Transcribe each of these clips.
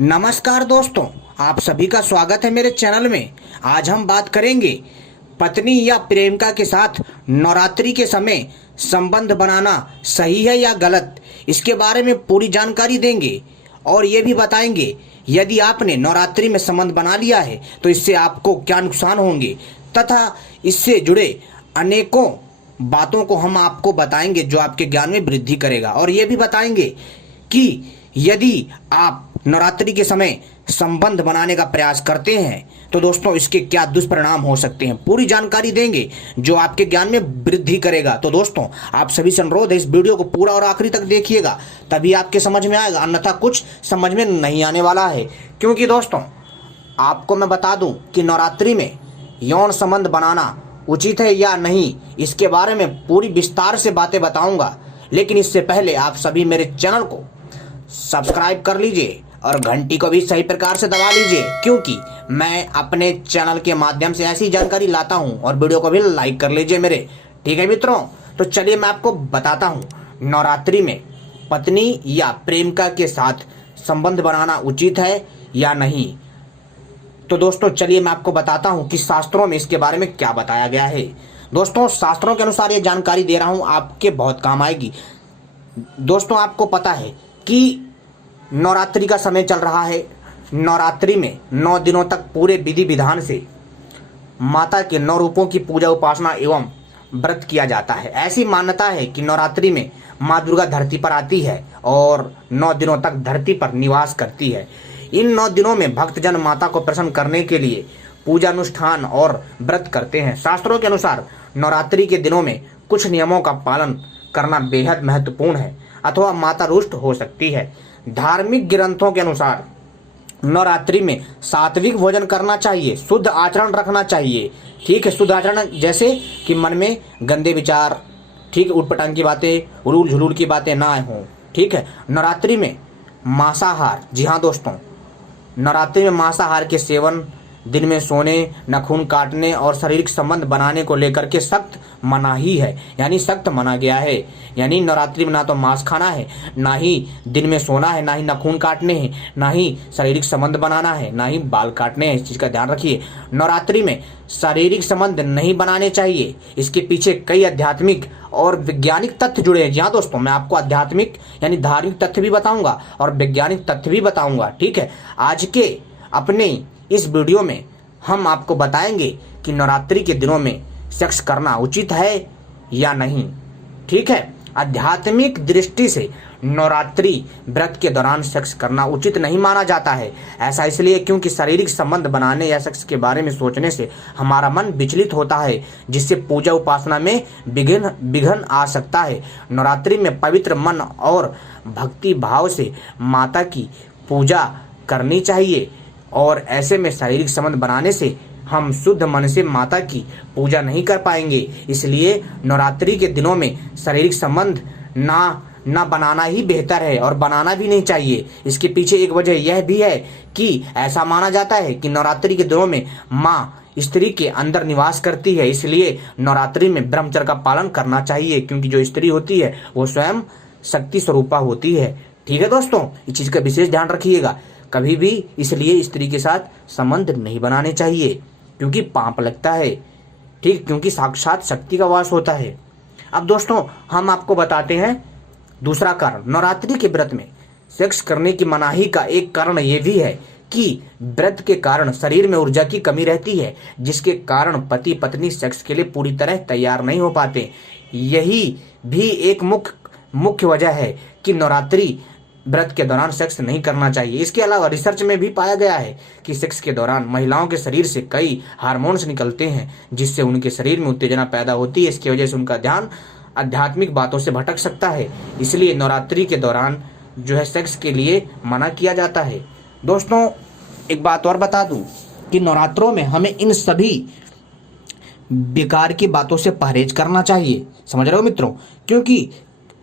नमस्कार दोस्तों, आप सभी का स्वागत है मेरे चैनल में। आज हम बात करेंगे पत्नी या प्रेमिका के साथ नवरात्रि के समय संबंध बनाना सही है या गलत। इसके बारे में पूरी जानकारी देंगे और ये भी बताएंगे यदि आपने नवरात्रि में संबंध बना लिया है तो इससे आपको क्या नुकसान होंगे तथा इससे जुड़े अनेकों बातों को हम आपको बताएंगे जो आपके ज्ञान में वृद्धि करेगा। और ये भी बताएंगे कि यदि आप नवरात्रि के समय संबंध बनाने का प्रयास करते हैं तो दोस्तों इसके क्या दुष्परिणाम हो सकते हैं, पूरी जानकारी देंगे जो आपके ज्ञान में वृद्धि करेगा। तो दोस्तों आप सभी से अनुरोध है इस वीडियो को पूरा और आखिरी तक देखिएगा, तभी आपके समझ में आएगा, अन्यथा कुछ समझ में नहीं आने वाला है। क्योंकि दोस्तों आपको मैं बता दूं कि नवरात्रि में यौन संबंध बनाना उचित है या नहीं, इसके बारे में पूरी विस्तार से बातें बताऊंगा। लेकिन इससे पहले आप सभी मेरे चैनल को सब्सक्राइब कर लीजिए और घंटी को भी सही प्रकार से दबा लीजिए, क्योंकि मैं अपने चैनल के माध्यम से ऐसी जानकारी लाता हूं। और वीडियो को भी लाइक कर लीजिए मेरे, ठीक है मित्रों। तो चलिए मैं आपको बताता हूं नवरात्रि में पत्नी या प्रेमिका के साथ संबंध बनाना उचित है या नहीं। तो दोस्तों चलिए मैं आपको बताता हूं कि शास्त्रों में इसके बारे में क्या बताया गया है। दोस्तों शास्त्रों के अनुसार ये जानकारी दे रहा हूं, आपके बहुत काम आएगी। दोस्तों आपको पता है कि नवरात्रि का समय चल रहा है। नवरात्रि में 9 दिनों तक पूरे विधि विधान से माता के 9 रूपों की पूजा उपासना एवं व्रत किया जाता है। ऐसी मान्यता है कि नवरात्रि में माँ दुर्गा धरती पर आती है और 9 दिनों तक धरती पर निवास करती है। इन 9 दिनों में भक्तजन माता को प्रसन्न करने के लिए पूजा अनुष्ठान और व्रत करते हैं। शास्त्रों के अनुसार नवरात्रि के दिनों में कुछ नियमों का पालन करना बेहद महत्वपूर्ण है, अथवा माता रुष्ट हो सकती है। धार्मिक ग्रंथों के अनुसार नवरात्रि में सात्विक भोजन करना चाहिए, शुद्ध आचरण रखना चाहिए। ठीक है, शुद्ध आचरण जैसे कि मन में गंदे विचार, ठीक, उटपटांग की बातें, उलूल झुलूल की बातें ना हों। ठीक है, नवरात्रि में मांसाहार, जी हाँ दोस्तों, नवरात्रि में मांसाहार के सेवन, दिन में सोने, नाखून काटने और शारीरिक संबंध बनाने को लेकर के सख्त मनाही है, यानी सख्त मना गया है। यानी नवरात्रि में ना तो मांस खाना है, ना ही दिन में सोना है, ना ही नाखून काटने हैं, ना ही शारीरिक संबंध बनाना है, ना ही बाल काटने हैं। इस चीज का ध्यान रखिए। नवरात्रि में शारीरिक संबंध नहीं बनाने चाहिए। इसके पीछे कई आध्यात्मिक और वैज्ञानिक तथ्य जुड़े हैं। जी हाँ दोस्तों, मैं आपको आध्यात्मिक यानी धार्मिक तथ्य भी बताऊंगा और वैज्ञानिक तथ्य भी बताऊंगा। ठीक है, आज के अपने इस वीडियो में हम आपको बताएंगे कि नवरात्रि के दिनों में सेक्स करना उचित है या नहीं। ठीक है, आध्यात्मिक दृष्टि से नवरात्रि व्रत के दौरान सेक्स करना उचित नहीं माना जाता है। ऐसा इसलिए क्योंकि शारीरिक संबंध बनाने या सेक्स के बारे में सोचने से हमारा मन विचलित होता है, जिससे पूजा उपासना में विघ्न आ सकता है। नवरात्रि में पवित्र मन और भक्ति भाव से माता की पूजा करनी चाहिए, और ऐसे में शारीरिक संबंध बनाने से हम शुद्ध मन से माता की पूजा नहीं कर पाएंगे। इसलिए नवरात्रि के दिनों में शारीरिक संबंध ना बनाना ही बेहतर है, और बनाना भी नहीं चाहिए। इसके पीछे एक वजह यह भी है कि ऐसा माना जाता है कि नवरात्रि के दिनों में माँ स्त्री के अंदर निवास करती है, इसलिए नवरात्रि में ब्रह्मचर्य का पालन करना चाहिए, क्योंकि जो स्त्री होती है वो स्वयं शक्ति स्वरूपा होती है। ठीक है दोस्तों, इस चीज का विशेष ध्यान रखिएगा। कभी भी इसलिए स्त्री के साथ संबंध नहीं बनाने चाहिए, क्योंकि पाप लगता है। ठीक, क्योंकि साक्षात शक्ति का वास होता है। अब दोस्तों हम आपको बताते हैं दूसरा कारण। नवरात्रि के व्रत में सेक्स करने की मनाही का एक कारण यह भी है कि व्रत के कारण शरीर में ऊर्जा की कमी रहती है, जिसके कारण पति पत्नी सेक्स के लिए पूरी तरह तैयार नहीं हो पाते। यही भी एक मुख्य वजह है कि नवरात्रि व्रत के दौरान सेक्स नहीं करना चाहिए। इसके अलावा रिसर्च में भी पाया गया है कि सेक्स के दौरान महिलाओं के शरीर से कई हार्मोन्स निकलते हैं, जिससे उनके शरीर में उत्तेजना पैदा होती है। इसकी वजह से उनका ध्यान आध्यात्मिक बातों से भटक सकता है। इसलिए नवरात्रि के दौरान जो है सेक्स के लिए मना किया जाता है। दोस्तों एक बात और बता दूं कि नवरात्रों में हमें इन सभी बेकार की बातों से परहेज करना चाहिए। समझ रहे हो मित्रों, क्योंकि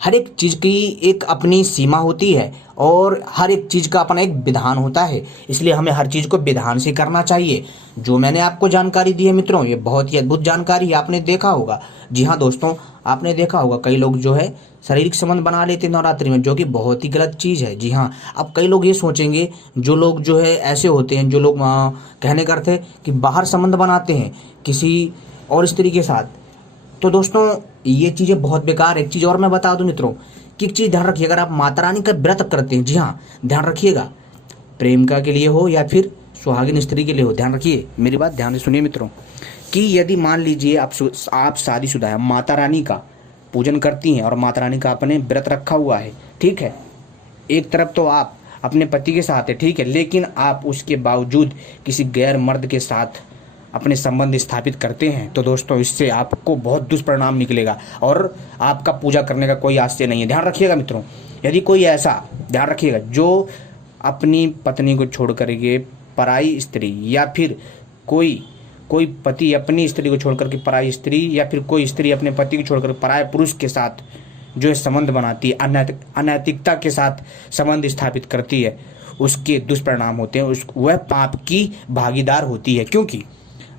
हर एक चीज की एक अपनी सीमा होती है और हर एक चीज का अपना एक विधान होता है। इसलिए हमें हर चीज को विधान से करना चाहिए। जो मैंने आपको जानकारी दी है मित्रों, ये बहुत ही अद्भुत जानकारी है, आपने देखा होगा। जी हाँ दोस्तों, आपने देखा होगा कई लोग जो है शारीरिक संबंध बना लेते हैं नवरात्रि में, जो कि बहुत ही गलत चीज़ है। जी हाँ, अब कई लोग ये सोचेंगे, जो लोग जो है ऐसे होते हैं, जो लोग कहने का अर्थ है कि बाहर संबंध बनाते हैं किसी और स्त्री के साथ, तो दोस्तों ये चीज़ें बहुत बेकार है। एक चीज़ और मैं बता दूं मित्रों कि एक चीज़ ध्यान रखिए, अगर आप माता रानी का व्रत करते हैं, जी हाँ ध्यान रखिएगा, प्रेमिका के लिए हो या फिर सुहागिन स्त्री के लिए हो, ध्यान रखिए, मेरी बात ध्यान से सुनिए मित्रों, कि यदि मान लीजिए आप शादीशुदा है, माता रानी का पूजन करती हैं और माता रानी का आपने व्रत रखा हुआ है, ठीक है, एक तरफ तो आप अपने पति के साथ है, ठीक है, लेकिन आप उसके बावजूद किसी गैर मर्द के साथ अपने संबंध स्थापित करते हैं, तो दोस्तों इससे आपको बहुत दुष्परिणाम निकलेगा और आपका पूजा करने का कोई आश्चर्य नहीं है। ध्यान रखिएगा मित्रों, यदि कोई ऐसा, ध्यान रखिएगा, जो अपनी पत्नी को छोड़ करके पराई स्त्री या फिर कोई पति अपनी स्त्री को छोड़कर के पराई स्त्री या फिर कोई स्त्री अपने पति को छोड़कर पराये पुरुष के साथ जो है संबंध बनाती है, अनैतिकता के साथ संबंध स्थापित करती है, उसके दुष्परिणाम होते हैं, वह पाप की भागीदार होती है। क्योंकि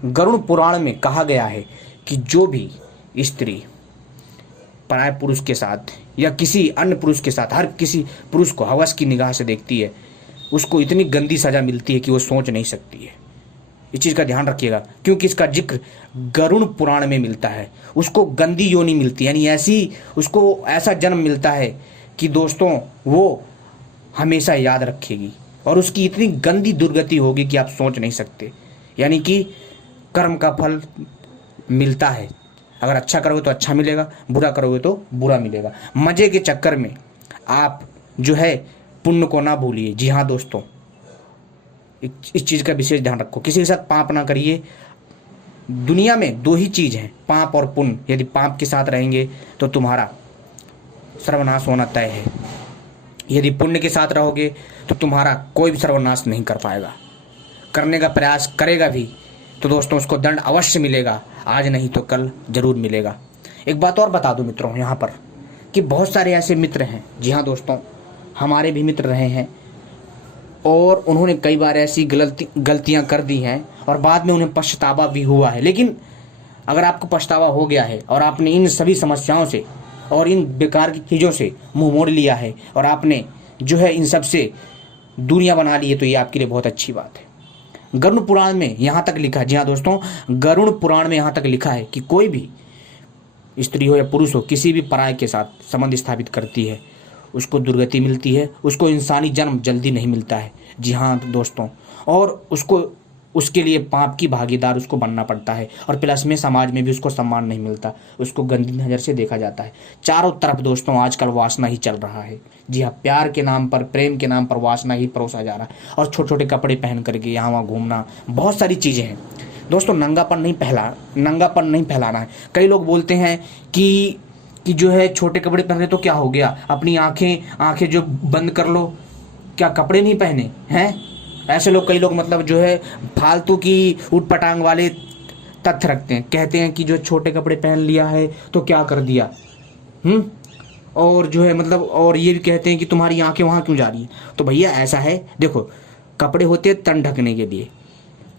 गरुड़ पुराण में कहा गया है कि जो भी स्त्री पराये पुरुष के साथ या किसी अन्य पुरुष के साथ हर किसी पुरुष को हवस की निगाह से देखती है, उसको इतनी गंदी सजा मिलती है कि वो सोच नहीं सकती है। इस चीज़ का ध्यान रखिएगा, क्योंकि इसका जिक्र गरुड़ पुराण में मिलता है। उसको गंदी योनि मिलती है, यानी उसको ऐसा जन्म मिलता है कि दोस्तों वो हमेशा याद रखेगी और उसकी इतनी गंदी दुर्गति होगी कि आप सोच नहीं सकते। यानी कि कर्म का फल मिलता है, अगर अच्छा करोगे तो अच्छा मिलेगा, बुरा करोगे तो बुरा मिलेगा। मजे के चक्कर में आप जो है पुण्य को ना भूलिए। जी हाँ दोस्तों, इस चीज़ का विशेष ध्यान रखो, किसी के साथ पाप ना करिए। दुनिया में दो ही चीज़ हैं, पाप और पुण्य। यदि पाप के साथ रहेंगे तो तुम्हारा सर्वनाश होना तय है, यदि पुण्य के साथ रहोगे तो तुम्हारा कोई भी सर्वनाश नहीं कर पाएगा। करने का प्रयास करेगा भी तो दोस्तों उसको दंड अवश्य मिलेगा, आज नहीं तो कल जरूर मिलेगा। एक बात और बता दूं मित्रों यहाँ पर कि बहुत सारे ऐसे मित्र हैं, जी हाँ दोस्तों हमारे भी मित्र रहे हैं, और उन्होंने कई बार ऐसी गलतियां कर दी हैं और बाद में उन्हें पछतावा भी हुआ है। लेकिन अगर आपको पछतावा हो गया है और आपने इन सभी समस्याओं से और इन बेकार की चीज़ों से मुंह मोड़ लिया है और आपने जो है इन सब से दूरियां बना ली है, तो ये आपके लिए बहुत अच्छी बात है। गरुड़ पुराण में यहाँ तक लिखा है, जी हाँ दोस्तों, गरुड़ पुराण में यहाँ तक लिखा है कि कोई भी स्त्री हो या पुरुष हो, किसी भी पराये के साथ संबंध स्थापित करती है, उसको दुर्गति मिलती है, उसको इंसानी जन्म जल्दी नहीं मिलता है। जी हाँ दोस्तों, और उसके लिए पाप की भागीदार उसको बनना पड़ता है, और प्लस में समाज में भी उसको सम्मान नहीं मिलता, उसको गंदी नज़र से देखा जाता है। चारों तरफ दोस्तों आजकल वासना ही चल रहा है। जी हाँ, प्यार के नाम पर, प्रेम के नाम पर वासना ही परोसा जा रहा है, और छोटे छोटे कपड़े पहन करके यहाँ वहाँ घूमना, बहुत सारी चीज़ें हैं दोस्तों। नंगापन नहीं फैलाना है। कई लोग बोलते हैं कि जो है छोटे कपड़े पहने तो क्या हो गया, अपनी आंखें जो बंद कर लो, क्या कपड़े नहीं पहने हैं? ऐसे लोग, कई लोग मतलब जो है फालतू की उटपटांग वाले तथ्य रखते हैं, कहते हैं कि जो छोटे कपड़े पहन लिया है तो क्या कर दिया, और जो है मतलब, और ये भी कहते हैं कि तुम्हारी आंखें वहाँ क्यों जा रही है। तो भैया ऐसा है, देखो कपड़े होते हैं तन ढकने के लिए,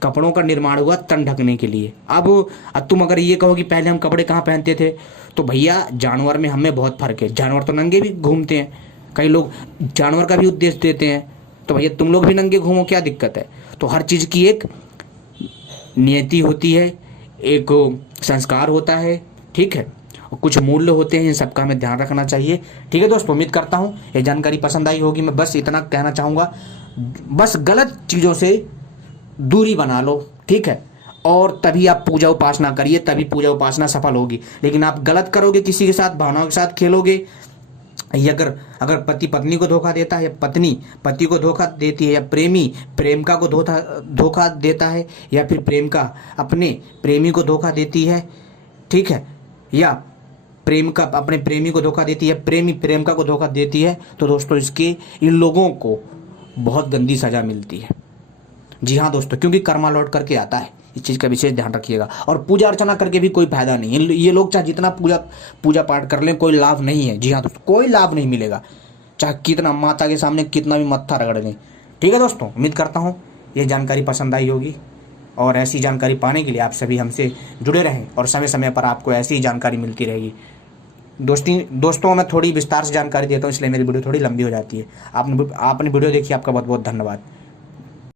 कपड़ों का निर्माण हुआ तन ढकने के लिए। अब तुम अगर ये कहो कि पहले हम कपड़े कहाँ पहनते थे, तो भैया जानवर में हमें बहुत फर्क है। जानवर तो नंगे भी घूमते हैं, कई लोग जानवर का भी उद्देश्य देते हैं, तो भैया तुम लोग भी नंगे घूमो, क्या दिक्कत है। तो हर चीज़ की एक नियति होती है, एक संस्कार होता है, ठीक है, और कुछ मूल्य होते हैं, इन सबका हमें ध्यान रखना चाहिए। ठीक है दोस्तों, उम्मीद करता हूँ ये जानकारी पसंद आई होगी। मैं बस इतना कहना चाहूँगा, बस गलत चीज़ों से दूरी बना लो, ठीक है, और तभी आप पूजा उपासना करिए, तभी पूजा उपासना सफल होगी। लेकिन आप गलत करोगे, किसी के साथ भावनाओं के साथ खेलोगे, या अगर पति पत्नी को धोखा देता है, या पत्नी पति को धोखा देती है, या प्रेमी प्रेमिका को धोखा देता है, या फिर प्रेमिका अपने प्रेमी को धोखा देती है, ठीक है, या प्रेमिका अपने प्रेमी को धोखा देती है, प्रेमी प्रेमिका को धोखा देती है, तो दोस्तों इन लोगों को बहुत गंदी सजा मिलती है। जी हाँ दोस्तों, क्योंकि कर्मा लौट करके आता है, इस चीज़ का विशेष ध्यान रखिएगा। और पूजा अर्चना करके भी कोई फायदा नहीं है। ये लोग चाहे जितना पूजा पाठ कर लें, कोई लाभ नहीं है। जी हाँ दोस्तों, कोई लाभ नहीं मिलेगा, चाहे कितना माता के सामने कितना भी मत्था रगड़ लें। ठीक है दोस्तों, उम्मीद करता हूँ ये जानकारी पसंद आई होगी, और ऐसी जानकारी पाने के लिए आप सभी हमसे जुड़े रहें, और समय समय पर आपको ऐसी ही जानकारी मिलती रहेगी। दोस्तों मैं थोड़ी विस्तार से जानकारी देता हूँ, इसलिए मेरी वीडियो थोड़ी लंबी हो जाती है। आपने वीडियो देखी, आपका बहुत बहुत धन्यवाद।